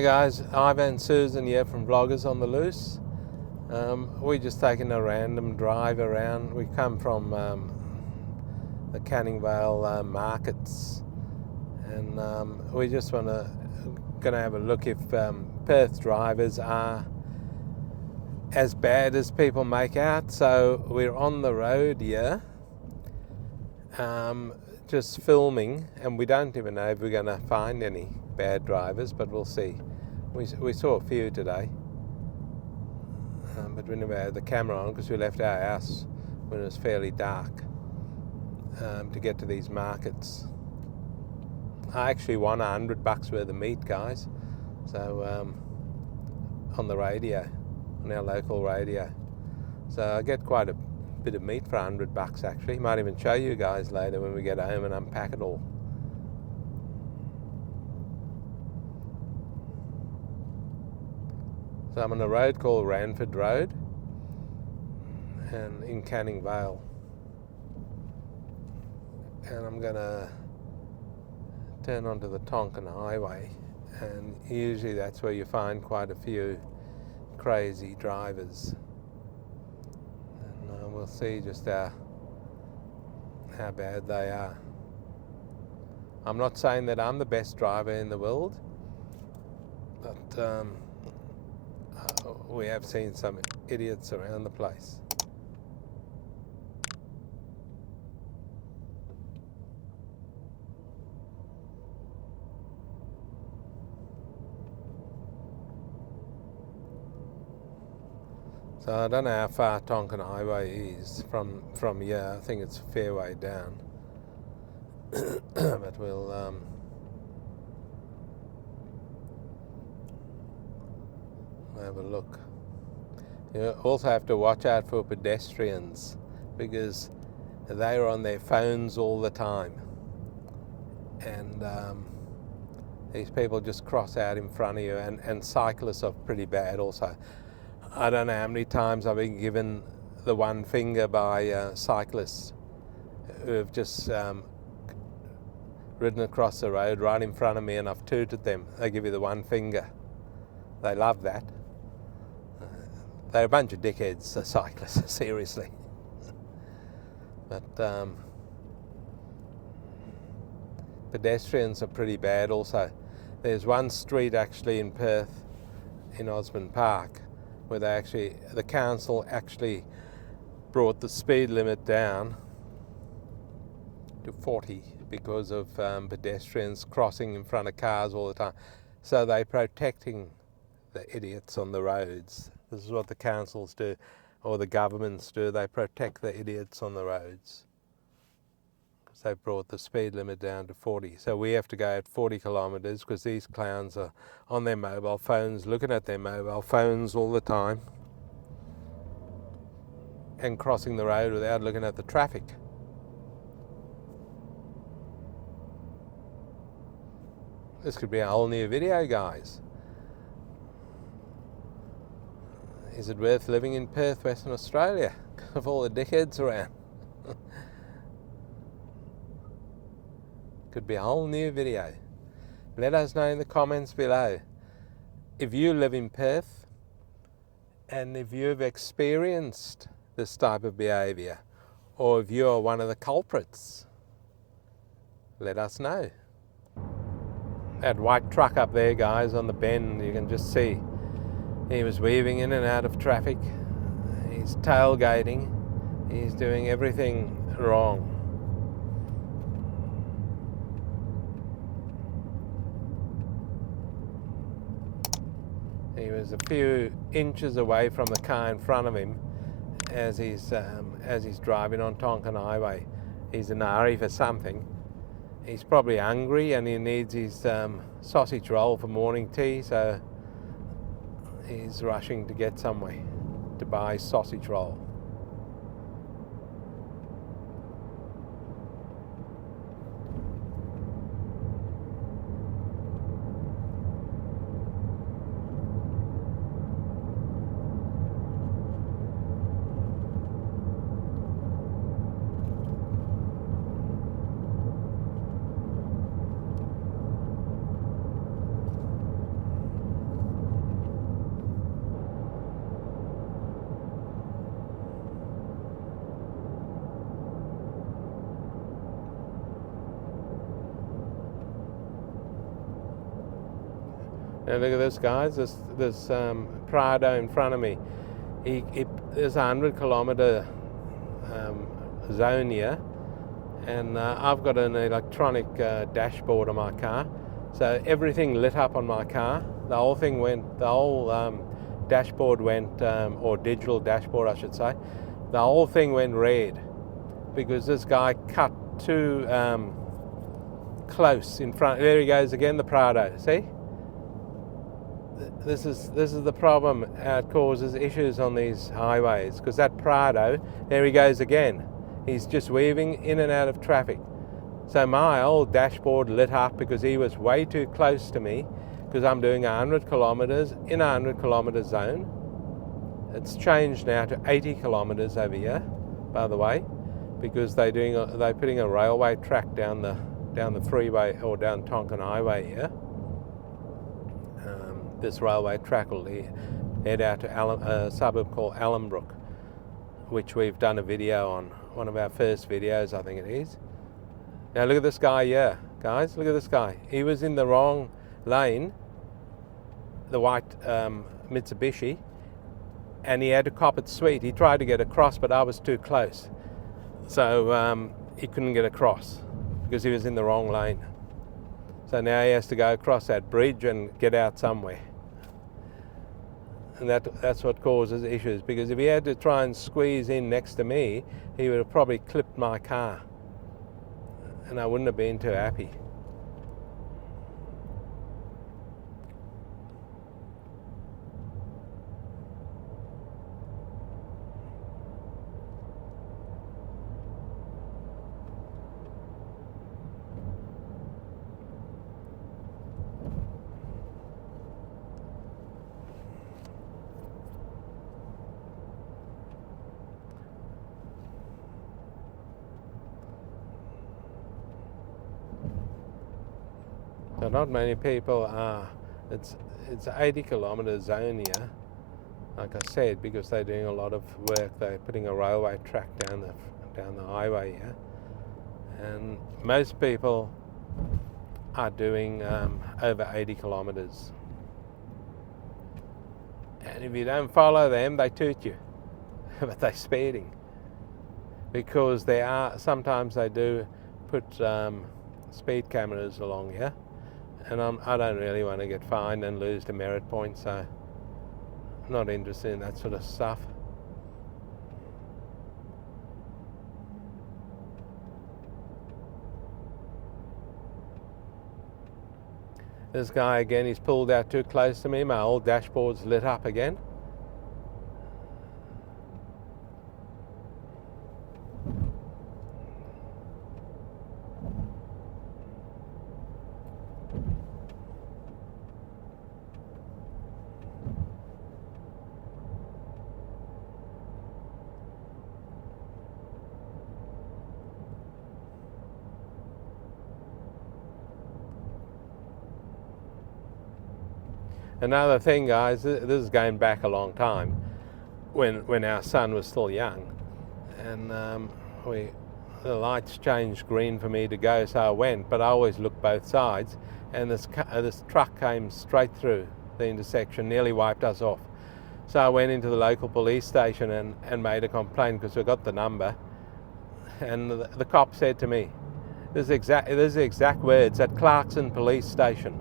G'day guys, Ivan and Susan here from Vloggers on the Loose. We're just taking a random drive around. We come from the Canning Vale markets, and we just going to have a look if Perth drivers are as bad as people make out. So we're on the road here, just filming, and we don't even know if we're going to find any bad drivers, but we'll see. We saw a few today, but we never had the camera on because we left our house when it was fairly dark to get to these markets. I actually won $100 worth of meat, guys, so on the radio, on our local radio. So I get quite a bit of meat for $100 actually. Might even show you guys later when we get home and unpack it all. So I'm on a road called Ranford Road, and in Canning Vale, and I'm gonna turn onto the Tonkin Highway, and usually that's where you find quite a few crazy drivers, and we'll see just how bad they are. I'm not saying that I'm the best driver in the world, but we have seen some idiots around the place. So I don't know how far Tonkin Highway is from here. I think it's a fair way down. But we'll have a look. You also have to watch out for pedestrians because they're on their phones all the time, and these people just cross out in front of you, and cyclists are pretty bad also. I don't know how many times I've been given the one finger by cyclists who have just ridden across the road right in front of me, and I've tooted them. They give you the one finger. They love that. They're a bunch of dickheads, the cyclists, seriously. But pedestrians are pretty bad also. There's one street actually in Perth, in Osborne Park, where the council actually brought the speed limit down to 40 because of pedestrians crossing in front of cars all the time. So they're protecting the idiots on the roads. This is what the councils do, or the governments do. They protect the idiots on the roads because they brought the speed limit down to 40. So we have to go at 40 kilometres because these clowns are on their mobile phones, looking at their mobile phones all the time and crossing the road without looking at the traffic. This could be a whole new video, guys. Is it worth living in Perth, Western Australia, of all the dickheads around? Could be a whole new video. Let us know in the comments below if you live in Perth and if you've experienced this type of behaviour, or if you're one of the culprits. Let us know. That white truck up there, guys, on the bend, you can just see he was weaving in and out of traffic. He's tailgating. He's doing everything wrong. He was a few inches away from the car in front of him as he's driving on Tonkin Highway. He's in a hurry for something. He's probably hungry and he needs his sausage roll for morning tea, so he's rushing to get somewhere to buy sausage roll. Now look at this, guys. This Prado in front of me. There's a 100-kilometre zone here, and I've got an electronic dashboard on my car, so everything lit up on my car. The whole dashboard went, or digital dashboard I should say, the whole thing went red because this guy cut too close in front. There he goes again, the Prado. See? This is the problem. It causes issues on these highways because that Prado, there he goes again. He's just weaving in and out of traffic. So my old dashboard lit up because he was way too close to me, because I'm doing 100 kilometres in a 100-kilometre zone. It's changed now to 80 kilometres over here, by the way, because they're putting a railway track down the freeway, or down Tonkin Highway here. This railway track will head out to a suburb called Allenbrook, which we've done a video on, one of our first videos, I think it is. Now look at this guy here, guys. Look at this guy. He was in the wrong lane, the white Mitsubishi, and he had to cop it sweet. He tried to get across, but I was too close, so he couldn't get across because he was in the wrong lane. So now he has to go across that bridge and get out somewhere. And that's what causes issues, because if he had to try and squeeze in next to me, he would have probably clipped my car, and I wouldn't have been too happy. So not many people are. It's 80 kilometre zone here, like I said, because they're doing a lot of work. They're putting a railway track down the highway here, and most people are doing over 80 kilometres. And if you don't follow them, they toot you, but they're speeding, because sometimes they do put speed cameras along here. And I don't really want to get fined and lose the merit points, so I'm not interested in that sort of stuff. This guy again, he's pulled out too close to me. My old dashboard's lit up again. Another thing, guys, this is going back a long time, when our son was still young, and the lights changed green for me to go, so I went, but I always looked both sides, and this truck came straight through the intersection, nearly wiped us off. So I went into the local police station and made a complaint, because we got the number, and the cop said to me, this is the exact words at Clarkson Police Station,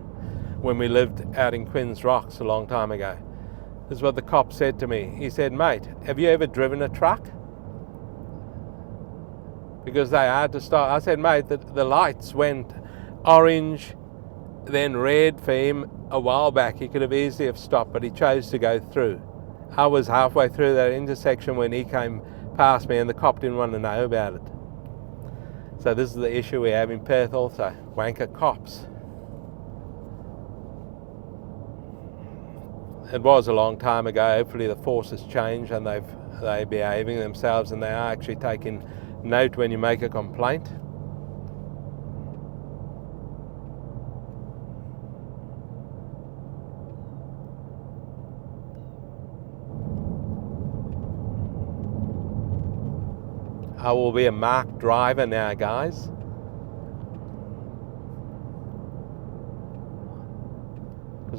when we lived out in Quinns Rocks a long time ago. This is what the cop said to me. He said, "Mate, have you ever driven a truck?" Because they had to stop. I said, "Mate, the lights went orange, then red for him a while back. He could have easily have stopped, but he chose to go through. I was halfway through that intersection when he came past me, and the cop didn't want to know about it." So this is the issue we have in Perth also, wanker cops. It was a long time ago. Hopefully the force has changed and they're behaving themselves, and they are actually taking note when you make a complaint. I will be a marked driver now, guys.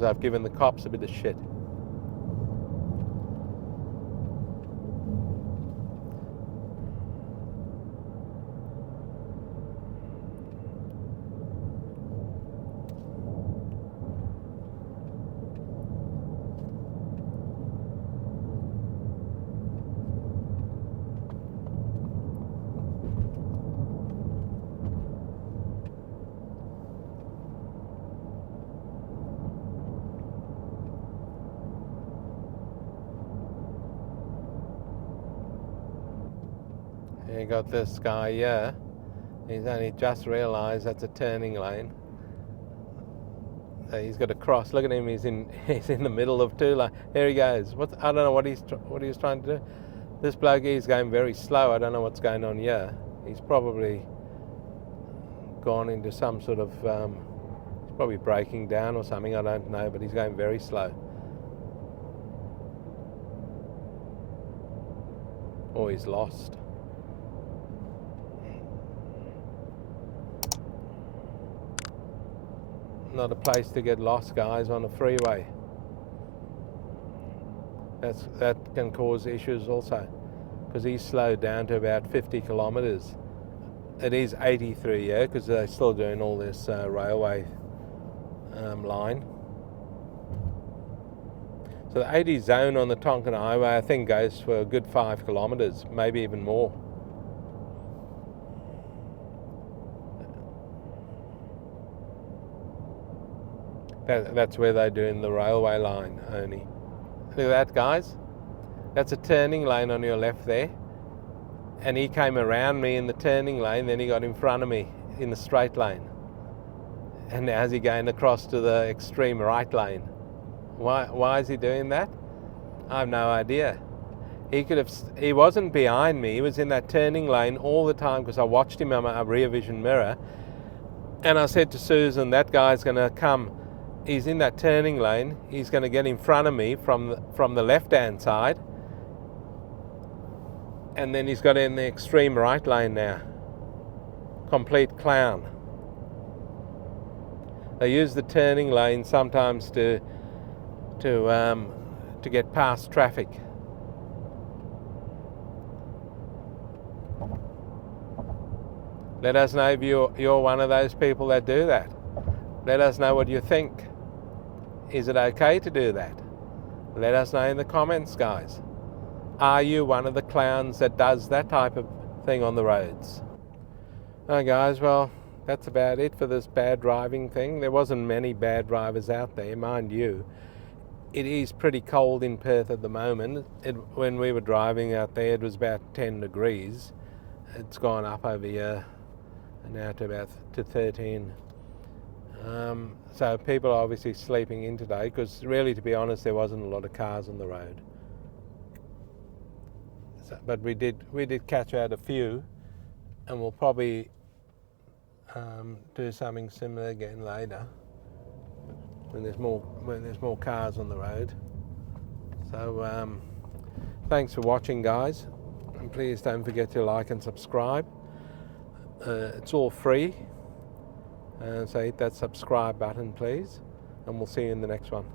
Because because I've given the cops a bit of shit. You got this guy here. He's only just realised that's a turning lane. So he's got to cross. Look at him. He's in the middle of two lanes. There he goes. I don't know what he was trying to do. This bloke is going very slow. I don't know what's going on here. He's probably gone into some sort of. He's probably breaking down or something. I don't know, but he's going very slow. Or he's lost. Not a place to get lost, guys, on a freeway. That can cause issues also, because he's slowed down to about 50 kilometres. It is 83, yeah, because they're still doing all this railway line. So the 80 zone on the Tonkin Highway, I think, goes for a good 5 kilometres, maybe even more. That's where they're doing the railway line only. Look at that, guys. That's a turning lane on your left there. And he came around me in the turning lane, then he got in front of me in the straight lane. And now is he going across to the extreme right lane? Why is he doing that? I have no idea. He wasn't behind me. He was in that turning lane all the time, because I watched him on my rear vision mirror. And I said to Susan, that guy's going to come. He's in that turning lane. He's going to get in front of me from the left-hand side. And then he's got in the extreme right lane now. Complete clown. They use the turning lane sometimes to get past traffic. Let us know if you're one of those people that do that. Let us know what you think. Is it okay to do that? Let us know in the comments, guys. Are you one of the clowns that does that type of thing on the roads? Alright, guys, well, that's about it for this bad driving thing. There wasn't many bad drivers out there, mind you. It is pretty cold in Perth at the moment. When we were driving out there, it was about 10 degrees. It's gone up over here now to 13. So people are obviously sleeping in today, because really, to be honest, there wasn't a lot of cars on the road. So, but we did catch out a few, and we'll probably do something similar again later when there's more cars on the road. So thanks for watching, guys, and please don't forget to like and subscribe. It's all free. So hit that subscribe button, please, and we'll see you in the next one.